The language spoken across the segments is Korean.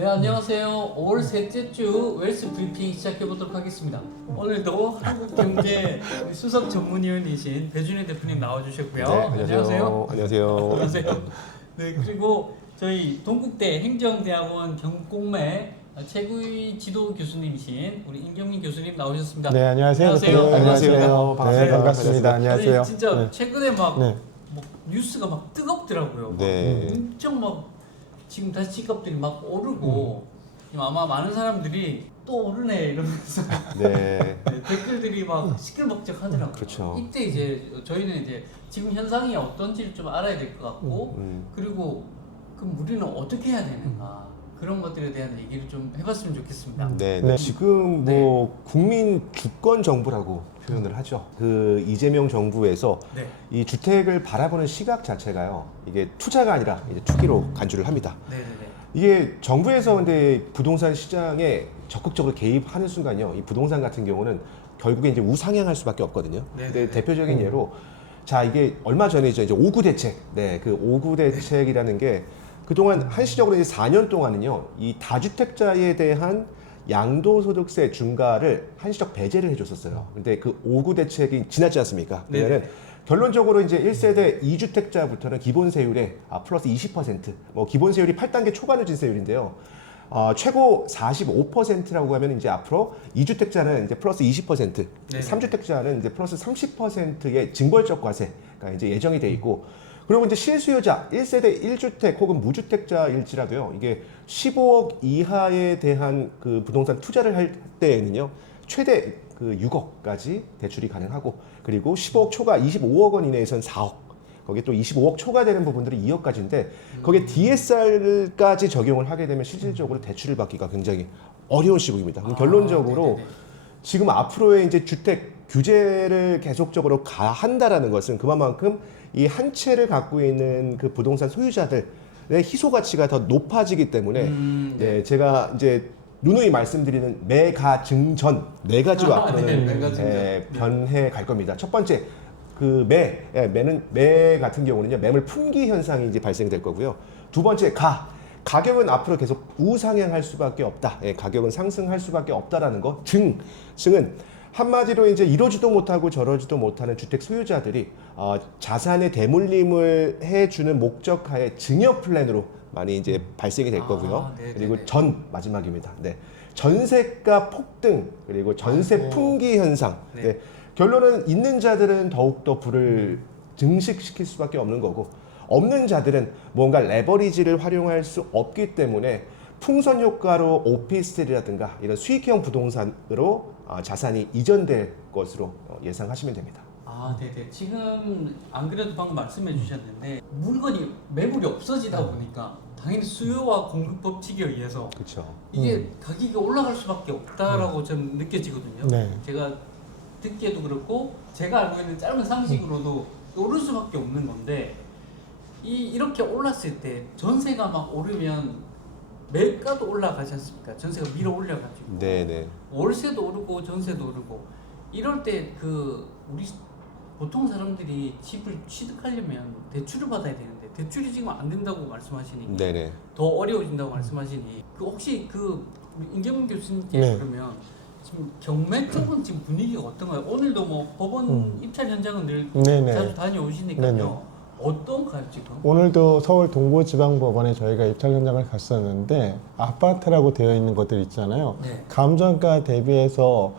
네, 안녕하세요. 5월 셋째 주 웰스 브리핑 시작해 보도록 하겠습니다. 오늘도 한국경제 수석 전문위원이신 배준희 대표님 나와주셨고요. 네, 안녕하세요. 안녕하세요. 안녕하세요. 네, 그리고 저희 동국대 행정대학원 경공매 최고위 지도 교수님이신 우리 임경민 교수님 나오셨습니다. 네, 안녕하세요. 안녕하세요. 안녕하세요. 네, 반갑습니다. 안녕하세요. 아니, 진짜 네. 최근에 막 네. 뉴스가 막 뜨겁더라고요. 네. 막 엄청 막 지금 다시 집값들이 막 오르고 지금 아마 많은 사람들이 또 오르네 이러면서 네. 네, 댓글들이 막 시끌벅적하더라고요. 그렇죠. 이때 이제 저희는 이제 지금 현상이 어떤지를 좀 알아야 될 것 같고 그리고 그럼 우리는 어떻게 해야 되는가 그런 것들에 대한 얘기를 좀 해봤으면 좋겠습니다. 네. 네. 지금 뭐 국민 주권 정부라고 표현을 하죠. 그 이재명 정부에서 네. 이 주택을 바라보는 시각 자체가요. 이게 투자가 아니라 이제 투기로 간주를 합니다. 네네네. 이게 정부에서 근데 부동산 시장에 적극적으로 개입하는 순간요. 이 부동산 같은 경우는 결국에 이제 우상향할 수밖에 없거든요. 네네네. 근데 대표적인 예로 자 이게 얼마 전이죠. 이제 5구 대책. 네, 그 5구 대책이라는 게 그동안 한시적으로 이제 4년 동안은요. 이 다주택자에 대한 양도소득세 중과를 한시적 배제를 해줬었어요. 근데 그 5구 대책이 지났지 않습니까? 그러면 결론적으로 이제 1세대 2주택자부터는 기본세율에 플러스 20%, 뭐 기본세율이 8단계 초과 누진 세율인데요. 최고 45%라고 하면 이제 앞으로 2주택자는 이제 플러스 20%, 네네. 3주택자는 이제 플러스 30%의 징벌적 과세가 이제 예정이 돼 있고, 그리고 이제 실수요자 1세대 1주택 혹은 무주택자일지라도요. 이게 15억 이하에 대한 그 부동산 투자를 할 때에는요. 최대 그 6억까지 대출이 가능하고, 그리고 15억 초과 25억 원 이내에서는 4억, 거기에 또 25억 초과되는 부분들이 2억까지인데 거기에 DSR까지 적용을 하게 되면 실질적으로 대출을 받기가 굉장히 어려운 시국입니다. 그럼 결론적으로 네네네. 지금 앞으로의 이제 주택 규제를 계속적으로 가한다라는 것은 그만큼 이 한 채를 갖고 있는 그 부동산 소유자들의 희소 가치가 더 높아지기 때문에 네, 제가 이제 누누이 말씀드리는 매가 증전 네 가지로 앞으로는 네, 매가 증전. 변해 갈 겁니다. 첫 번째 그 매 같은 경우는요 매물 품귀 현상이 이제 발생될 거고요. 두 번째 가격은 앞으로 계속 우상향할 수밖에 없다. 가격은 상승할 수밖에 없다라는 거. 증은 한마디로 이제 이러지도 못하고 저러지도 못하는 주택 소유자들이 자산의 대물림을 해주는 목적하에 증여 플랜으로 많이 이제 발생이 될 거고요. 네네네. 그리고 마지막입니다. 네. 전세가 폭등 그리고 전세 품귀 현상. 네. 네. 결론은 있는 자들은 더욱더 불을 증식시킬 수밖에 없는 거고 없는 자들은 뭔가 레버리지를 활용할 수 없기 때문에 풍선 효과로 오피스텔이라든가 이런 수익형 부동산으로 자산이 이전될 것으로 예상하시면 됩니다. 네네. 지금 안 그래도 방금 말씀해 주셨는데 물건이 매물이 없어지다 보니까 당연히 수요와 공급 법칙에 의해서 그렇죠. 이게 가격이 올라갈 수밖에 없다라고 저는 느껴지거든요. 네. 제가 듣기에도 그렇고 제가 알고 있는 짧은 상식으로도 오를 수밖에 없는 건데 이렇게 올랐을 때 전세가 막 오르면 매가도 올라가지 않습니까? 전세가 밀어 올려가지고 네네. 월세도 오르고 전세도 오르고 이럴 때 그 우리 보통 사람들이 집을 취득하려면 대출을 받아야 되는데 대출이 지금 안 된다고 말씀하시니 네네. 더 어려워진다고 말씀하시니 그 혹시 그 임경민 교수님께 네. 그러면 지금 경매 쪽은 지금 분위기가 어떤가요? 오늘도 뭐 법원 입찰 현장은 늘 네네. 자주 다녀오시니까요. 네네. 어떤가요 지금? 오늘도 서울 동부지방법원에 저희가 입찰 현장을 갔었는데 아파트라고 되어 있는 것들 있잖아요. 네. 감정가 대비해서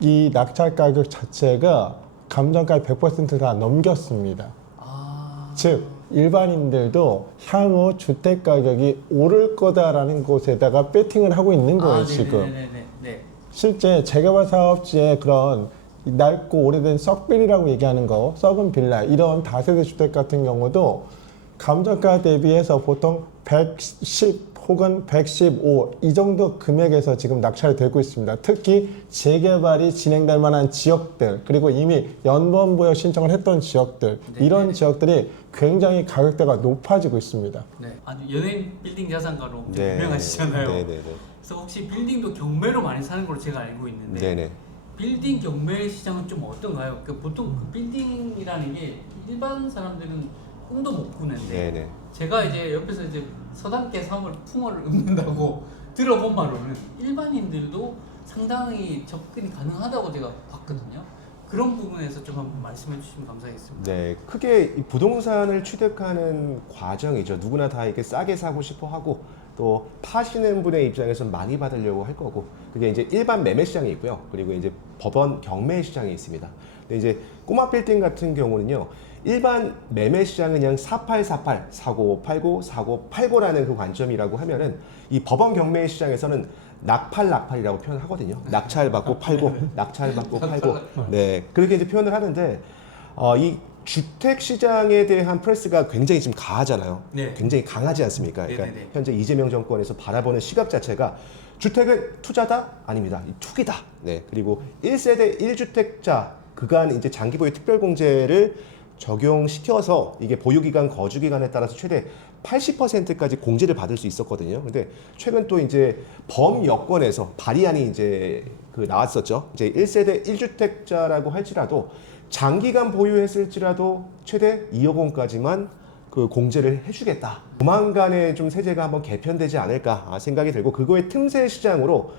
이 낙찰 가격 자체가 감정가 100% 다 넘겼습니다. 즉 일반인들도 향후 주택 가격이 오를 거다라는 곳에다가 배팅을 하고 있는 거예요. 지금. 네. 실제 재개발 사업지에 그런 낡고 오래된 썩빌이라고 얘기하는 거, 썩은 빌라 이런 다세대 주택 같은 경우도 감정가 대비해서 보통 110 혹은 115 이 정도 금액에서 지금 낙찰이 되고 있습니다. 특히 재개발이 진행될 만한 지역들 그리고 이미 연번부여 신청을 했던 지역들 이런 지역들이 굉장히 가격대가 높아지고 있습니다. 네. 아주 연예인 빌딩 자산가로 네. 유명하시잖아요. 네네네. 그래서 혹시 빌딩도 경매로 많이 사는 걸로 제가 알고 있는데 네네. 빌딩 경매 시장은 좀 어떤가요? 보통 그 빌딩이라는 게 일반 사람들은 꿈도 못 꾸는데 네네. 제가 이제 옆에서 이제 서당계 사업을 풍어를 읊는다고 들어본 바로는 일반인들도 상당히 접근이 가능하다고 제가 봤거든요. 그런 부분에서 좀 한번 말씀해 주시면 감사하겠습니다. 네, 크게 이 부동산을 취득하는 과정이죠. 누구나 다 이렇게 싸게 사고 싶어 하고 또 파시는 분의 입장에서는 많이 받으려고 할 거고 그게 이제 일반 매매 시장이 있고요. 그리고 이제 법원 경매 시장이 있습니다. 근데 이제 꼬마 빌딩 같은 경우는요. 일반 매매 시장은 그냥 4848, 사고 팔고 사고 팔고라는 그 관점이라고 하면은 이 법원 경매 시장에서는 낙팔이라고 표현하거든요. 낙찰 받고 팔고, 낙찰 받고 팔고. 네, 그렇게 이제 표현을 하는데 이 주택 시장에 대한 프레스가 굉장히 지금 강하잖아요. 네. 굉장히 강하지 않습니까? 그러니까 네네네. 현재 이재명 정권에서 바라보는 시각 자체가 주택은 투자다? 아닙니다. 투기다. 네. 그리고 1세대 1주택자 그간 이제 장기 보유 특별공제를 적용시켜서 이게 보유기간, 거주기간에 따라서 최대 80%까지 공제를 받을 수 있었거든요. 근데 최근 또 이제 범여권에서 발의안이 이제 그 나왔었죠. 이제 1세대 1주택자라고 할지라도 장기간 보유했을지라도 최대 2억 원까지만 그 공제를 해주겠다. 조만간에 좀 세제가 한번 개편되지 않을까 생각이 들고 그거의 틈새 시장으로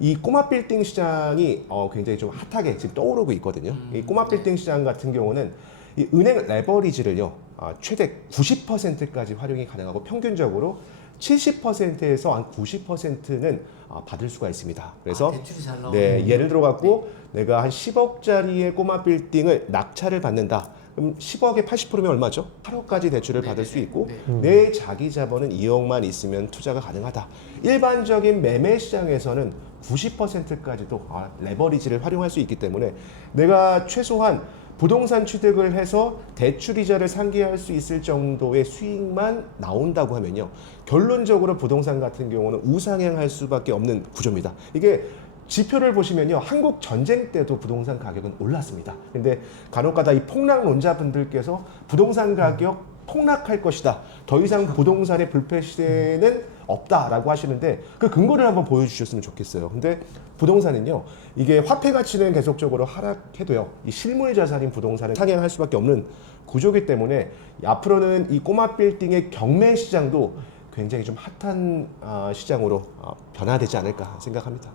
이 꼬마 빌딩 시장이 굉장히 좀 핫하게 지금 떠오르고 있거든요. 이 꼬마 빌딩 시장 같은 경우는 이 은행 레버리지를요 최대 90%까지 활용이 가능하고 평균적으로 70%에서 한 90%는 받을 수가 있습니다. 그래서 대출이 잘 나오는. 네, 예를 들어 갖고 내가 한 10억짜리의 꼬마 빌딩을 낙찰을 받는다. 그럼 10억에 80%면 얼마죠? 8억까지 대출을 받을 수 있고 내 자기 자본은 2억만 있으면 투자가 가능하다. 일반적인 매매 시장에서는 90%까지도 레버리지를 활용할 수 있기 때문에 내가 최소한 부동산 취득을 해서 대출이자를 상기할 수 있을 정도의 수익만 나온다고 하면요. 결론적으로 부동산 같은 경우는 우상향할 수밖에 없는 구조입니다. 이게 지표를 보시면요. 한국 전쟁 때도 부동산 가격은 올랐습니다. 근데 간혹가다 이 폭락론자분들께서 부동산 가격 폭락할 것이다. 더 이상 부동산의 불패 시대는 없다라고 하시는데 그 근거를 한번 보여주셨으면 좋겠어요. 근데 부동산은요. 이게 화폐 가치는 계속적으로 하락해도요. 이 실물 자산인 부동산은 상향할 수밖에 없는 구조이기 때문에 앞으로는 이 꼬마 빌딩의 경매 시장도 굉장히 좀 핫한 시장으로 변화되지 않을까 생각합니다.